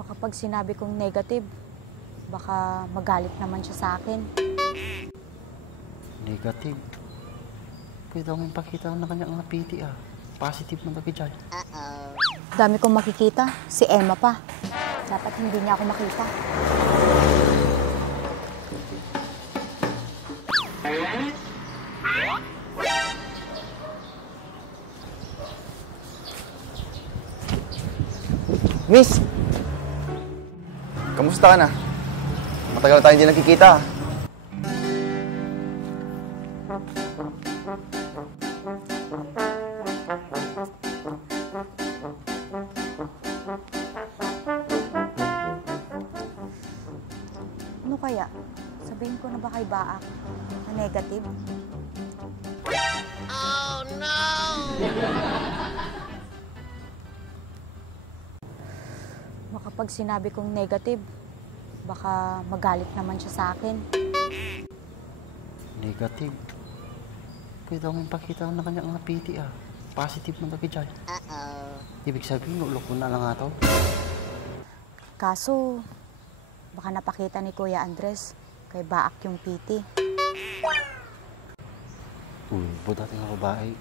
Kapag sinabi kong negative, baka magalit naman siya sa akin. Negative? Pwede akong ipakita na kanyang mga PT Positive na bagay dyan. Dami kong makikita, si Emma pa. Dapat hindi niya ako makita. Miss! Kamusta ka na? Matagal na tayo hindi nakikita. Ano kaya? Sabihin ko na ba kay Baak na negative? Oh, no! Kapag sinabi kong negative, baka magalit naman siya sa akin. Negative? Pwede akong ipakita na kanyang mga PT Positive na bagay dyan. Ibig sabihin, ulok ko na lang nga to. Kaso, baka napakita ni Kuya Andres kay Baak yung PT. Buta ating babae.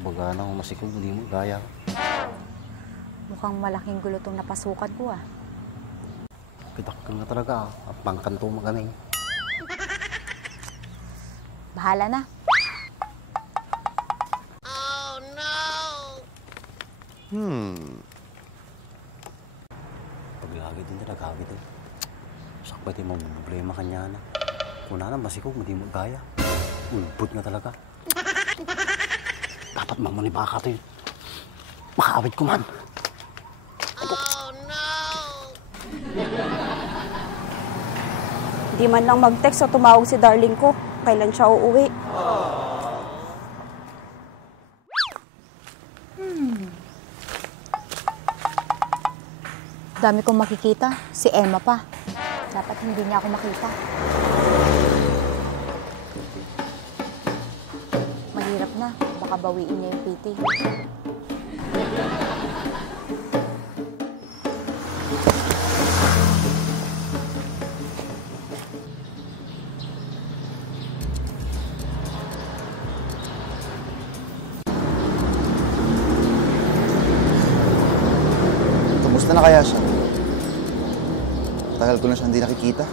Baga na kung masikog, hindi mo gaya. Mukhang malaking gulo tong napasukan ko Pitakal na talaga at pangkanto maganing. Bahala na. Oh no! Paglagay din na nagagawin din. Sakbat yung mga problema kanya na. Kuna na masikog, hindi mo gaya. Ulbot na talaga. Dapat mamuni baka ito yun. Makawit ko man. Oh no! Di man lang mag-text o tumawag si darling ko. Kailan siya uuwi? Dami kong makikita, si Emma pa. Dapat hindi niya ako makita. Mahirap na, baka bawiin niya yung PT. Kamusta na kaya siya? Tagal ko na siya hindi nakikita.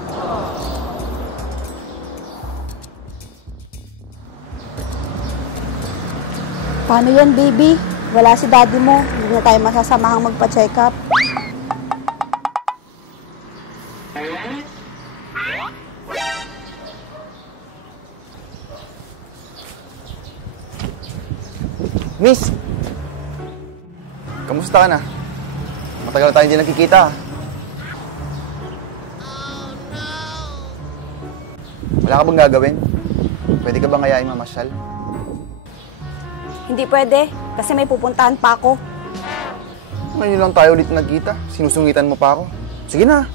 Paano yan, baby? Wala si daddy mo. Hindi na tayo masasamahang magpa-check up. Miss! Kamusta ka na? Matagal na tayo hindi nakikita. Oh no! Wala ka bang gagawin? Pwede ka bang ayain mamasyal? Hindi pwede, kasi may pupuntahan pa ako. Ngayon lang tayo ulit nagkita. Sinusungitan mo pa ako. Sige na.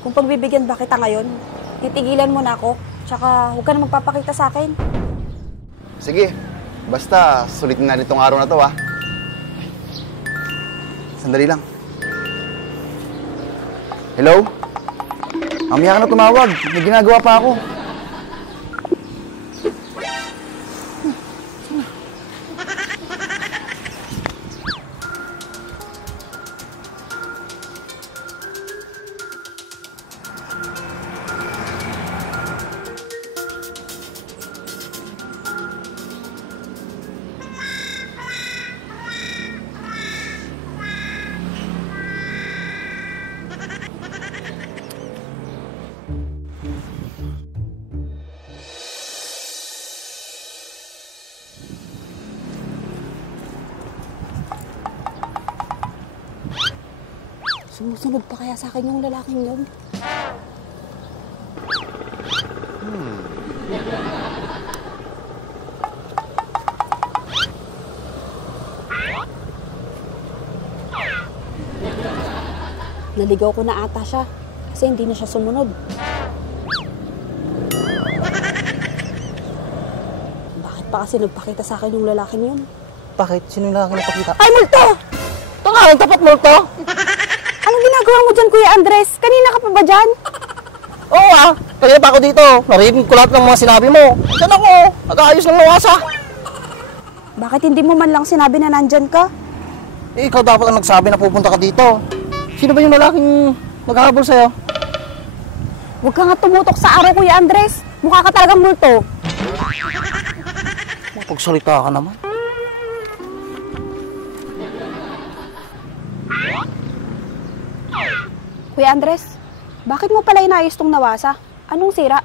Kung pagbibigyan ba kita ngayon, titigilan mo na ako. Tsaka huwag ka na magpapakita sa akin. Sige. Basta, sulitin na itong araw na to, Sandali lang. Hello? Mamaya ka na tumawag. May ginagawa pa ako. Sumusunod pa kaya sa akin yung lalaking yun? Naligaw ko na ata siya kasi hindi na siya sumunod. Bakit pa kasi nagpakita sa akin yung lalaking yun? Bakit? Sino yung lalaki napakita? Ay, multo! Tangaling tapat mo to. Anong ginagawa mo dyan, Kuya Andres? Kanina ka pa ba dyan? Oo kanina pa ako dito. Narinig ko lahat ng mga sinabi mo. Diyan ako, nag-aayos ng nawasa. Bakit hindi mo man lang sinabi na nandyan ka? Eh, ikaw dapat ang nagsabi na pupunta ka dito. Sino ba yung lalaking naghahabol sa'yo? Huwag ka nga tumutok sa araw, Kuya Andres. Mukha ka talagang multo. Mapagsalita ka naman. Kuya Andres, bakit mo pala inayos tong nawasa? Anong sira?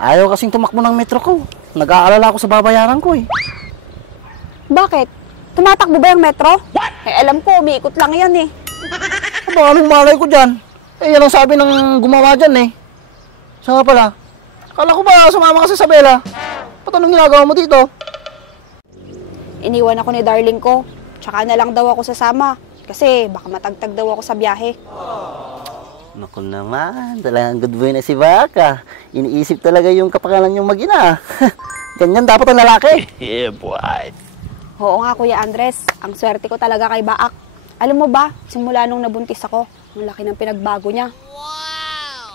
Ayaw kasing tumakbo ng metro ko. Nag-aalala ako sa babayaran ko eh. Bakit? Tumatakbo ba yung metro? Eh, alam ko, umiikot lang yan eh. Aba, anong malay ko dyan? Eh, yan ang sabi ng gumawa dyan eh. Siya nga pala. Akala ko ba sumama ka sa Isabela? Ba't anong ginagawa mo dito? Iniwan ako ni darling ko. Tsaka na lang daw ako sasama. Kasi baka matagtag daw ako sa biyahe. Naku naman, talagang good boy na si Baka. Iniisip talaga yung kapakanan yung mag-ina. Ganyan dapat ang lalaki. Yeah, boy. Oo nga, Kuya Andres. Ang swerte ko talaga kay Baak. Alam mo ba, simula nung nabuntis ako, ang laki ng pinagbago niya.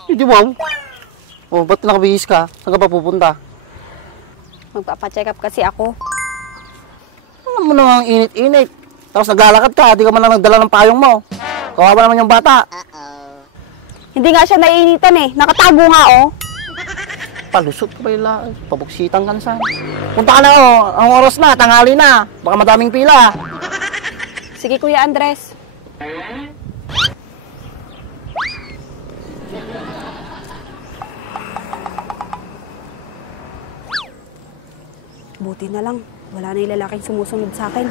Hindi mo? Oh, ba't nakabihis ka? Saan ka pa pupunta? Magpapacheck up kasi ako. Alam mo na ang init-init. Tapos naglalakad ka, di ka man lang nagdala ng payong mo. Kawawa naman yung bata. Hindi nga siya naiinitan eh. Nakatago nga oh. Palusot ka ba yung pabuksitan ka na saan? Punta ka na oh, ang oras na, tanghali na. Baka madaming pila. Sige, Kuya Andres. Buti na lang. Wala na yung lalaking sumusunod sa akin.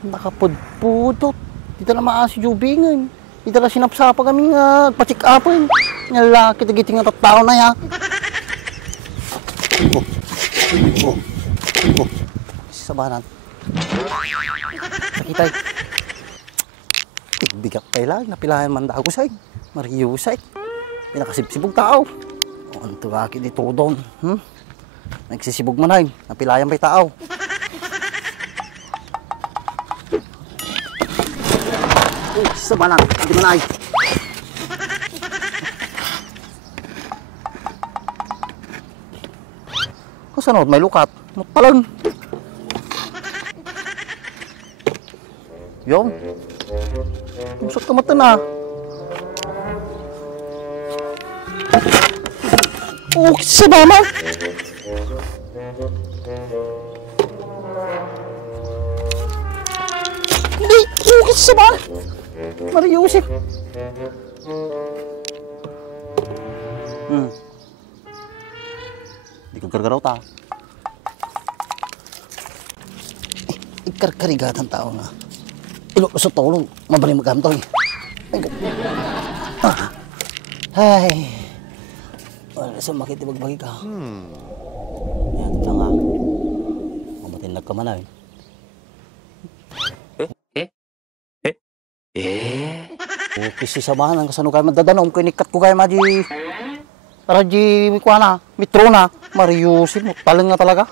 Nakapudpudot. Dito na maas si Jubingan. Dito na sinapsapa kami nga. Pa-check upin. Nga kita-giting nga tattao na ya. Sabanan. Sakitay. Bigak kay lang. Napilahan man daw ko sa'y. Mariyusay. Pinakasibsibog tao. O, ang tuwaki dito doon. Nagsisibog man ay. Napilayan ba'y tao. Sabanan. Hindi man ay. Kasanod, may lukat. Mapalan. Yung. Musot ka mata na. Oh, sa mama. Hindi, oh, sa mama. Mariusip. Di ka gargaraw ta. Ikarkarigatan tao nga. Ilo sa tolong, mabali magkanto eh. Ay. Wala sa makitibagbagi ka. Yan ka nga. Mamatinag ka man ay. Okay, si samahan ang kasano kayo madadanom. Kinikat ko kayo maji. Raji, mikwana, mitro na. Mariusin mo, talang nga talaga.